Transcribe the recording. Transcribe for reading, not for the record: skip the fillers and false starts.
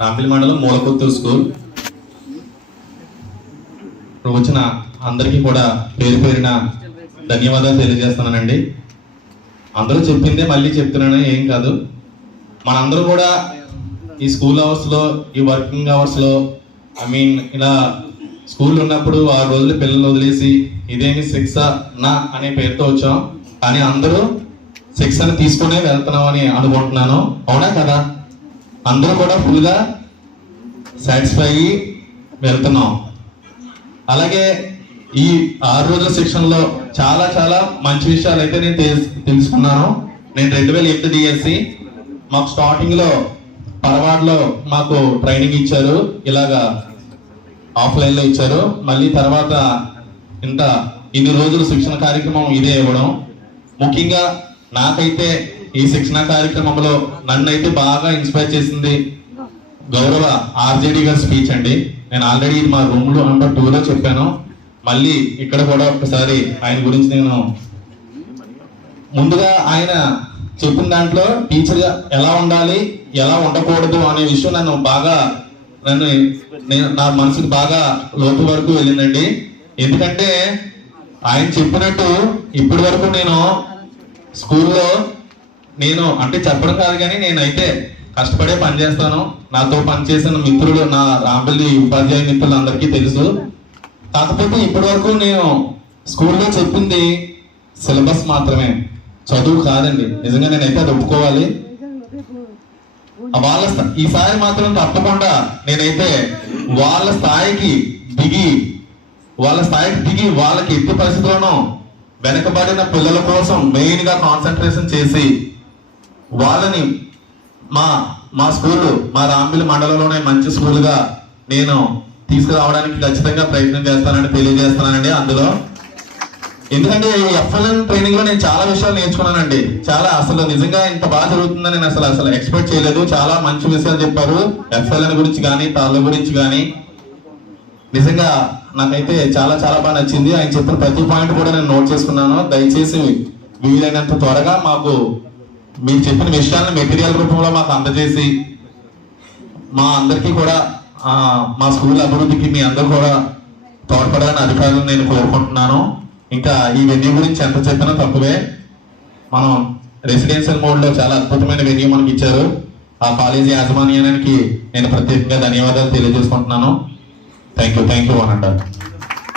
రాంపల్లి మండలం మూలకొత్తూరు స్కూల్. ఇప్పుడు వచ్చిన అందరికీ కూడా పేరు పేరున ధన్యవాదాలు తెలియజేస్తున్నానండి. అందరూ చెప్పిందే మళ్ళీ చెప్తున్నాను, ఏం కాదు. మనందరూ కూడా ఈ స్కూల్ అవర్స్లో, ఈ వర్కింగ్ అవర్స్లో, ఇలా స్కూల్ ఉన్నప్పుడు 6 రోజులు పిల్లలు వదిలేసి ఇదేమి శిక్ష నా అనే పేరుతో వచ్చాం. కానీ అందరూ శిక్షను తీసుకునే వెళ్తున్నాం అని అనుకుంటున్నాను. అవునా కదా? అందరూ కూడా ఫుల్గా సాటిస్ఫై అయ్యి వెళ్తున్నాం. అలాగే ఈ 6 రోజుల శిక్షణలో చాలా చాలా మంచి విషయాలు అయితే నేను తెలుసుకున్నాను. నేను 2008 డిఎస్సి మాకు స్టార్టింగ్లో పరవాడలో మాకు ట్రైనింగ్ ఇచ్చారు, ఇలాగా ఆఫ్లైన్లో ఇచ్చారు. మళ్ళీ తర్వాత ఇన్ని రోజులు శిక్షణ కార్యక్రమం ఇదే ఇవ్వడం. ముఖ్యంగా నాకైతే ఈ శిక్షణ కార్యక్రమంలో నన్నైతే బాగా ఇన్స్పైర్ చేసింది గౌరవ ఆర్జేడి గారి స్పీచ్ అండి. నేను ఆల్రెడీ మా రూమ్లో నెంబర్ 2లో చెప్పాను. మళ్ళీ ఇక్కడ కూడా ఒక్కసారి ఆయన గురించి నేను ముందుగా ఆయన చెప్పిన దాంట్లో టీచర్గా ఎలా ఉండాలి, ఎలా ఉండకూడదు అనే విషయం నా మనసుకి బాగా లోతు వరకు వెళ్ళిందండి. ఎందుకంటే ఆయన చెప్పినట్టు ఇప్పటి వరకు నేను స్కూల్లో చెప్పడం కాదు, కానీ నేనైతే కష్టపడే పని చేస్తాను. నాతో పనిచేసిన మిత్రులు, నా రాంపల్లి ఉపాధ్యాయ మిత్రులు అందరికీ తెలుసు. కాకపోతే ఇప్పటి వరకు నేను స్కూల్లో చెప్పింది సిలబస్ మాత్రమే, చదువు కాదండి. నిజంగా నేనైతే అది ఒప్పుకోవాలి. ఈసారి మాత్రం తప్పకుండా నేనైతే వాళ్ళ స్థాయికి దిగి వాళ్ళకి ఎట్టి పరిస్థితుల్లోనూ వెనకబడిన పిల్లల కోసం మెయిన్ గా కాన్సన్ట్రేషన్ చేసి వాళ్ళని మా స్కూల్, మా రాంపల్లి మండలంలోనే మంచి స్కూల్ గా నేను తీసుకురావడానికి ఖచ్చితంగా ప్రయత్నం చేస్తానని తెలియజేస్తున్నానండి. అందులో ఎందుకంటే ఎఫ్ఎల్ఎన్ ట్రైనింగ్ లో నేను చాలా విషయాలు నేర్చుకున్నానండి. అసలు నిజంగా ఇంత బాగా జరుగుతుందని నేను అసలు ఎక్స్పెక్ట్ చేయలేదు. చాలా మంచి విషయాలు చెప్పారు ఎఫ్ఎల్ఎన్ గురించి కానీ, తాళ్ళ గురించి కానీ. నిజంగా నాకైతే చాలా చాలా బాగా నచ్చింది. ఆయన చెప్పిన ప్రతి పాయింట్ కూడా నేను నోట్ చేసుకున్నాను. దయచేసి వీలైనంత త్వరగా మాకు మీరు చెప్పిన విషయాలను మెటీరియల్ రూపంలో మాకు అందజేసి మా అందరికీ కూడా మా స్కూల్ అభివృద్ధికి మీ అందరూ కూడా తోడ్పడాలని అధికారులను నేను కోరుకుంటున్నాను. ఇంకా ఈ వెన్యూ గురించి ఎంత చెప్పినా తక్కువే. మనం రెసిడెన్షియల్ మోడ్ లో చాలా అద్భుతమైన వెన్యూ మనకి ఇచ్చారు. ఆ కాలేజీ యాజమాన్యానికి నేను ప్రత్యేకంగా ధన్యవాదాలు తెలియజేసుకుంటున్నాను. థ్యాంక్ యూ అని అంటారు.